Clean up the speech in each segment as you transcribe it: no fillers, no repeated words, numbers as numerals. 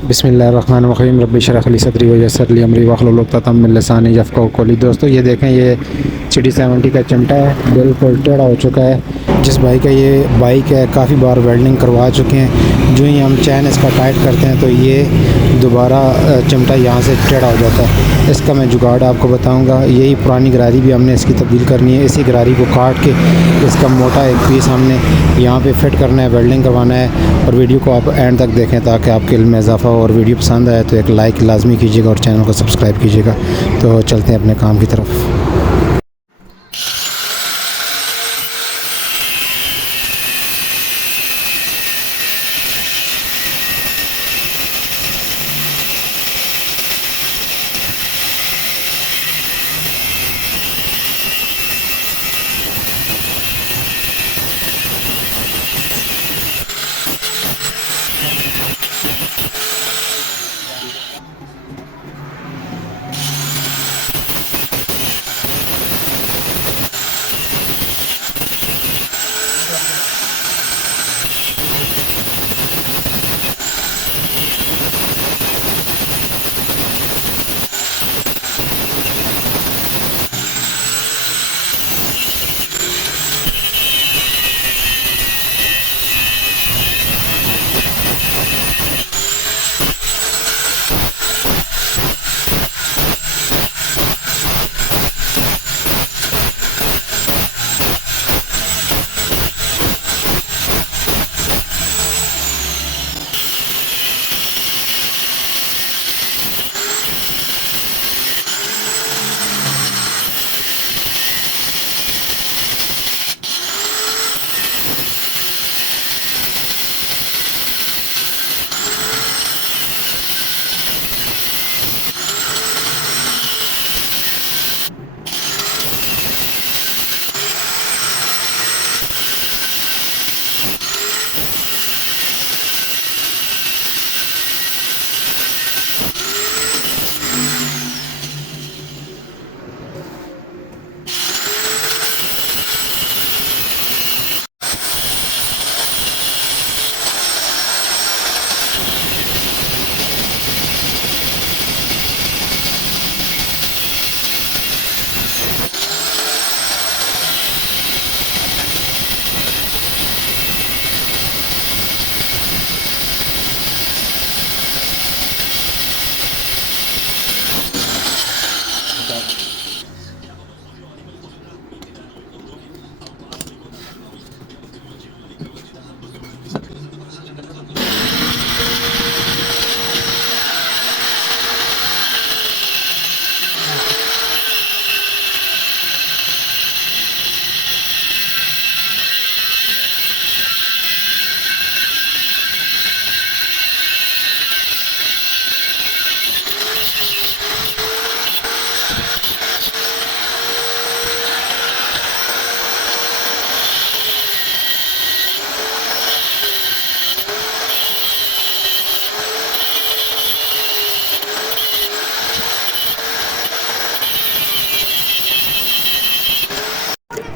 बिस्मिल्लाहिर्रहमानिर्रहीम रब्बि इश्रह ली सदरी व यस्सिर ली अमरी वाहलुल उक़दतम मिन लिसानी यफ़क़हू क़ौली। दोस्तों ये देखें, ये सिटी 70 का चिमटा है, बिल्कुल टेढ़ा हो चुका है। जिस भाई का ये बाइक है काफ़ी बार वेल्डिंग करवा चुके हैं। जो ही हम चैन इसका टाइट करते हैं तो ये दोबारा चिमटा यहाँ से टेढ़ा हो जाता है। इसका मैं जुगाड़ आपको बताऊँगा। यही पुरानी गरारी भी हमने इसकी तब्दील करनी है। इसी गरारी को काट के इसका मोटा एक पीस हमने यहाँ पे फिट करना है, वेल्डिंग करवाना है। और वीडियो को आप एंड तक देखें ताकि आपके इल्म में इजाफा हो। और वीडियो पसंद आए तो एक लाइक लाजमी कीजिएगा और चैनल को सब्सक्राइब कीजिएगा। तो चलते हैं अपने काम की तरफ।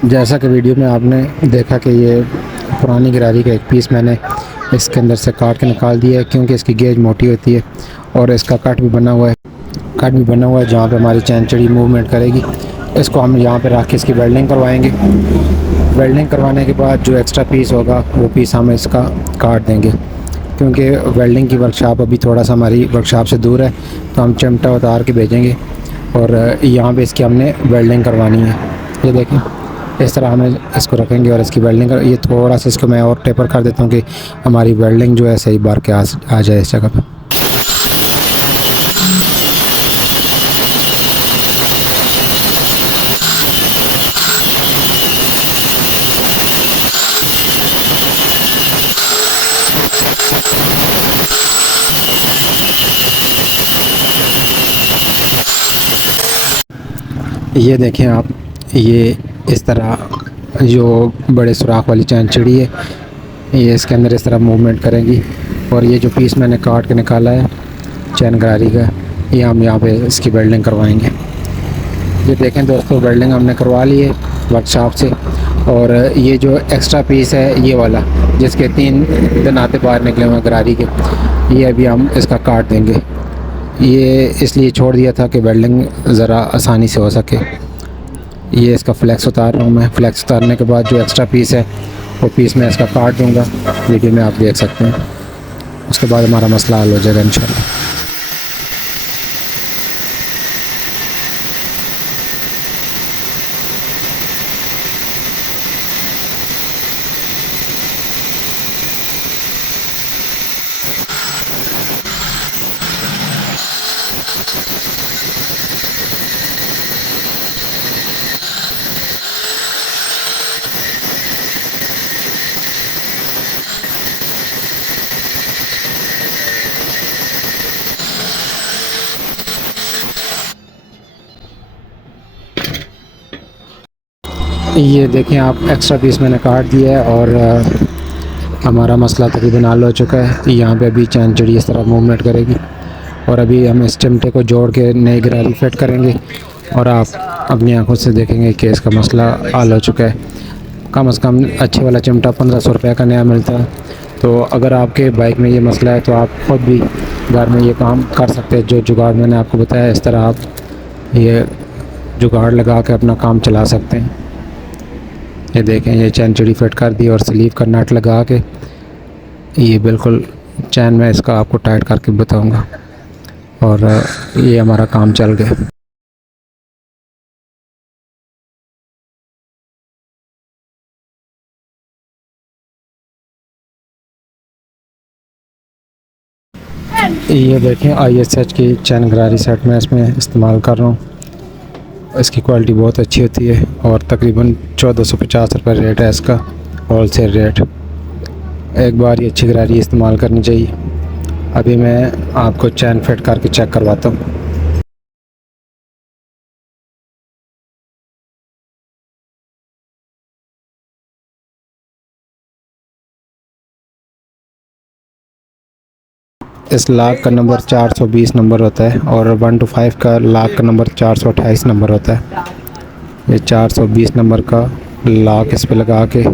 जैसा कि वीडियो में आपने देखा कि ये पुरानी गरारी का एक पीस मैंने इसके अंदर से काट के निकाल दिया है, क्योंकि इसकी गेज मोटी होती है और इसका कट भी बना हुआ है जहाँ पे हमारी चैन चड़ी मूवमेंट करेगी। इसको हम यहाँ पे रख के इसकी वेल्डिंग करवाएंगे। वेल्डिंग करवाने के बाद जो एक्स्ट्रा पीस होगा वो पीस हम इसका काट देंगे, क्योंकि वेल्डिंग की वर्कशॉप अभी थोड़ा सा हमारी वर्कशॉप से दूर है, तो हम चिमटा उतार के भेजेंगे और यहाँ पे इसकी हमने वेल्डिंग करवानी है। ये देखें, इस तरह हमें इसको रखेंगे और इसकी वेल्डिंग कर, ये थोड़ा सा इसको मैं और टेपर कर देता हूँ कि हमारी वेल्डिंग जो है सही बार के आ जाए इस जगह पर। ये देखें आप, ये इस तरह जो बड़े सुराख वाली चैन चिड़ी है, ये इसके अंदर इस तरह मूवमेंट करेंगी। और ये जो पीस मैंने काट के निकाला है चैन गरारी का, ये हम यहाँ पे इसकी वेल्डिंग करवाएंगे। ये देखें दोस्तों, वेल्डिंग हमने करवा ली है वर्कशॉप से और ये जो एक्स्ट्रा पीस है ये वाला, जिसके 3 दनाते बाहर निकले हुए हैं गरारी के, ये अभी हम इसका काट देंगे। ये इसलिए छोड़ दिया था कि वेल्डिंग ज़रा आसानी से हो सके। ये इसका फ्लैक्स उतार रहा हूँ मैं। फ्लैक्स उतारने के बाद जो एक्स्ट्रा पीस है वो पीस मैं इसका काट दूँगा, वीडियो में आप देख सकते हैं। उसके बाद हमारा मसला हल हो जाएगा इंशाल्लाह। ये देखें आप, एक्स्ट्रा पीस मैंने काट दिया है और हमारा मसला तकरीबन हल हो चुका है। यहाँ पे अभी चैन चिड़ी इस तरह मूवमेंट करेगी और अभी हम इस चिमटे को जोड़ के नई गरारी फिट करेंगे और आप अपनी आंखों से देखेंगे कि इसका मसला हल हो चुका है। कम से कम अच्छे वाला चिमटा 1500 रुपये का नया मिलता है। तो अगर आपके बाइक में ये मसला है तो आप ख़ुद भी घर में ये काम कर सकते हैं। जो जुगाड़ मैंने आपको बताया, इस तरह आप ये जुगाड़ लगा के अपना काम चला सकते हैं। ये देखें, ये चैन चिड़ी फिट कर दी और स्लीव का नट लगा के ये बिल्कुल चैन में इसका आपको टाइट करके बताऊंगा और ये हमारा काम चल गया। ये देखें, ISH की चैन गरारी सेट में इसमें इस्तेमाल कर रहा हूँ। इसकी क्वालिटी बहुत अच्छी होती है और तकरीबन 1450 रुपये रेट है इसका, होल सेल रेट। एक बार ये अच्छी गरारी इस्तेमाल करनी चाहिए। अभी मैं आपको चैन फिट करके चेक करवाता हूँ। इस लाख का नंबर 420 नंबर होता है और 1 to 5 का लाख का नंबर 428 नंबर होता है। ये 420 नंबर का लाख इस पे लगा के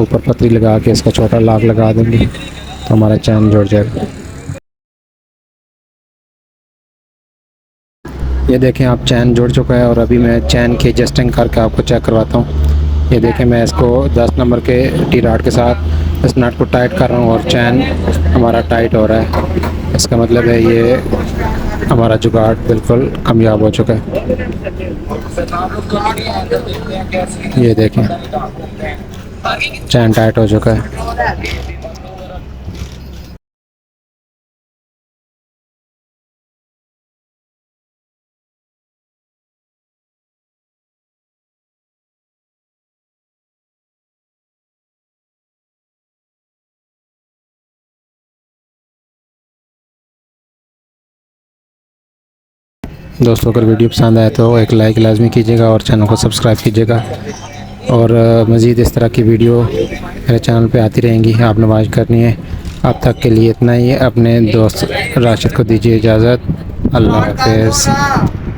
ऊपर पतरी लगा के इसका छोटा लाख लगा देंगे तो हमारा चैन जुड़ जाएगा। ये देखें आप, चैन जुड़ चुका है और अभी मैं चैन की एडजस्टिंग करके आपको चेक करवाता हूँ। ये देखें, मैं इसको 10 नंबर के टी राड के साथ इस नट को टाइट कर रहा हूँ और चैन हमारा टाइट हो रहा है। इसका मतलब है ये हमारा जुगाड़ बिल्कुल कामयाब हो चुका है। ये देखें, चैन टाइट हो चुका है। दोस्तों, अगर वीडियो पसंद आए तो एक लाइक लाजमी कीजिएगा और चैनल को सब्सक्राइब कीजिएगा और मज़ीद इस तरह की वीडियो मेरे चैनल पे आती रहेंगी। आपने वॉच करनी है। अब तक के लिए इतना ही। अपने दोस्त राशिद को दीजिए इजाज़त। अल्लाह हाफ़िज़।